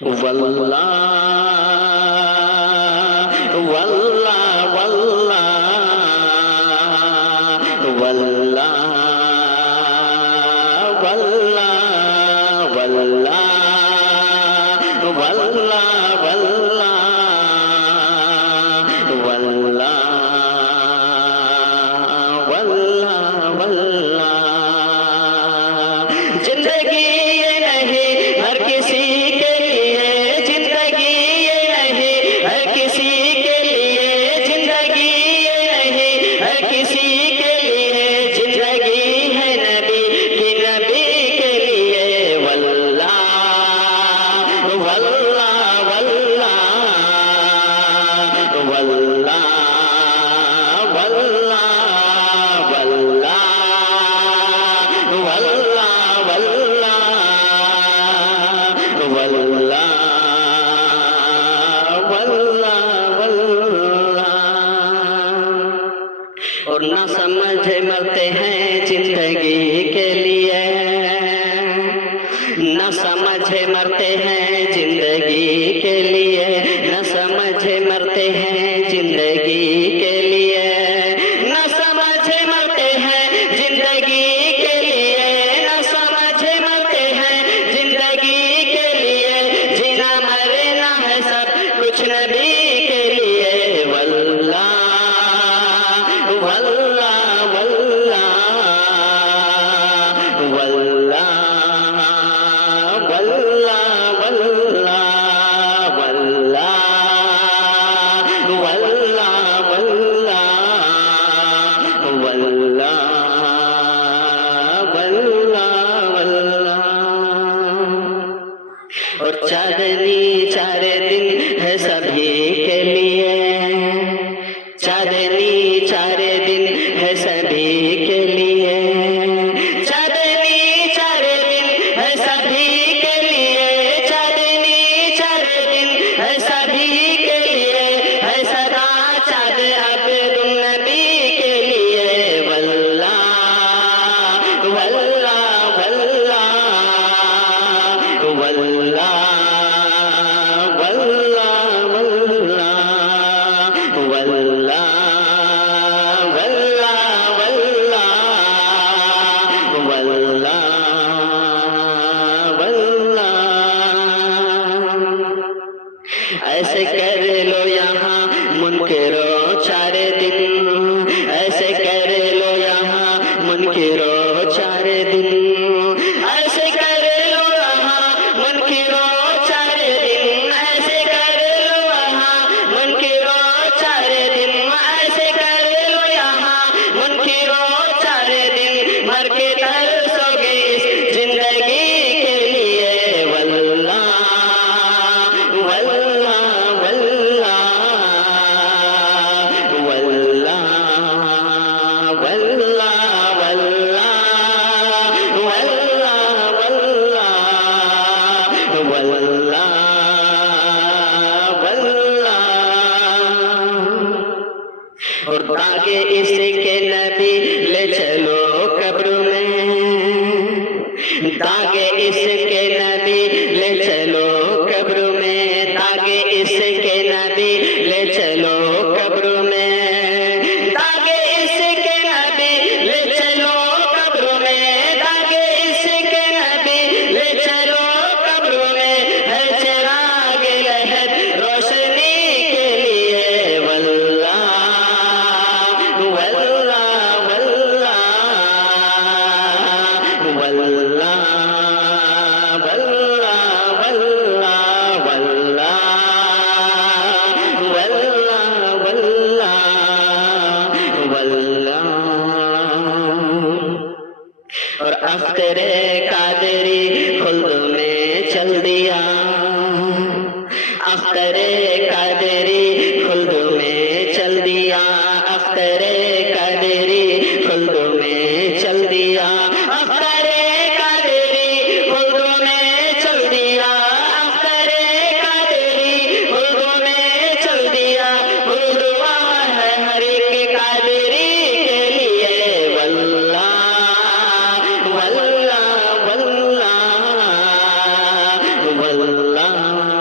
واللہ واللہ واللہ واللہ واللہ واللہ واللہ واللہ واللہ واللہ زندگی یہ نہیں ہر کسی کے لیے، زندگی یہ نہیں ہر کسی کے لیے، زندگی یہ نہیں ہر کسی کے لیے، زندگی ہے نبی کی نبی کے لیے۔ واللہ واللہ واللہ واللہ واللہ واللہ اور نہ سمجھ مرتے ہیں زندگی کے لیے، نہ سمجھ مرتے ہیں زندگی کے لیے، نہ سمجھ مرتے ہیں زندگی کے لیے، نہ سمجھ مرتے ہیں زندگی کے لیے، نہ سمجھ مرتے ہیں زندگی کے لیے، جینا مرنا ہے سب کچھ نبی کے لیے۔ واللہ واللہ واللہ واللہ اور چاندنی چار دن ہے سبھی کے لیے، چاندنی چار دن ہے سبھی کے لیے، چاندنی چار دن ہے سبھی کے لیے، چاندنی چار دن ہے سبھی کے لیے، ہے سدا چاند عبد النبی کے لیے۔ واللہ واللہ واللہ واللہ ایسے کر لو یہاں منکرو چار دن، ایسے کر لو یہاں منکرو چار دن، ایسے کر لو یہاں منکرو چار دن، ایسے کر لو یہاں منکرو چار دن، ایسے کر لو یہاں منکرو چار دن، مر کے ترسو گے اس زندگی کے لیے۔ واللہ واللہ اور تاکہ اس کے نبی لے چلو قبر میں، تاکہ اس کے نبی لے چلو قبر میں، تاکہ اس کے نبی لے چلو قبر میں، تاکہ اس کے نبی لے چلو قبر میں، تاکہ اس کے نبی لے چلو قبر میں، ہے چراغ لہد روشنی کے لیے۔ واللہ اور اختر قادری خلد میں چل دیا، اختر قادری خلد میں چل دیا، اختر قادری خلد میں چل دیا، اختر قادری خلد میں چل دیا، اختر قادری خلد میں چل دیا، خلد وہاں ہے ہر ایک قادری کے لیے۔ واللہ واللہ واللہ واللہ আল্লাহ